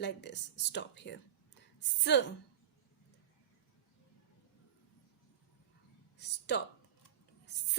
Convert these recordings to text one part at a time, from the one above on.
like this. Stop here. S. Stop. S.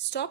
Stop.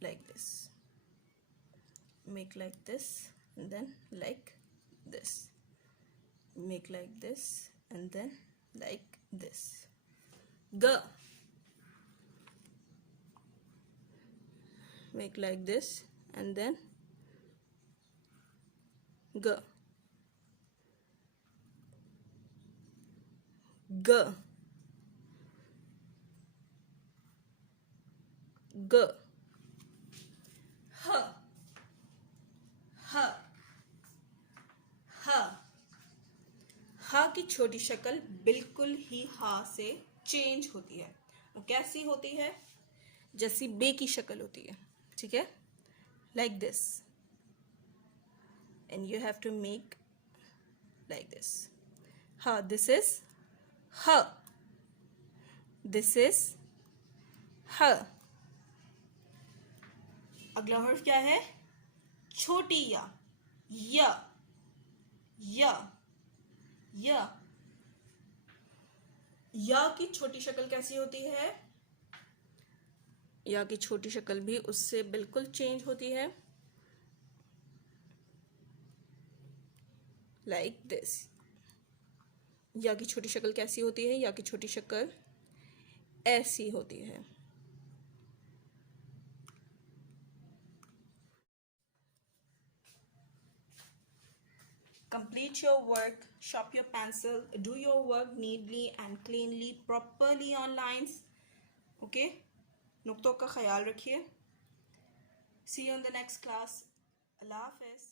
like this. Make like this and then like this. Make like this and then like this. G. make like this and then g, g, g, h, h, ह, हा की छोटी शक्ल बिल्कुल ही हा से change होती है. वो कैसी होती है? जैसी बे की शक्ल होती है. ठीक है, like this, and you have to make like this. हा, दिस इज ह, दिस इज ह. अगला हर्फ क्या है? छोटी या, य, य, य. या की छोटी शक्ल कैसी होती है? या की छोटी शक्ल भी उससे बिल्कुल चेंज होती है, लाइक दिस. या की छोटी शक्ल कैसी होती है? या की छोटी शक्ल ऐसी होती है. Complete your work, sharpen your pencil, do your work neatly and cleanly, properly on lines. Okay? नुक्तों का ख्याल रखिए. See you in the next class. Allah Hafiz.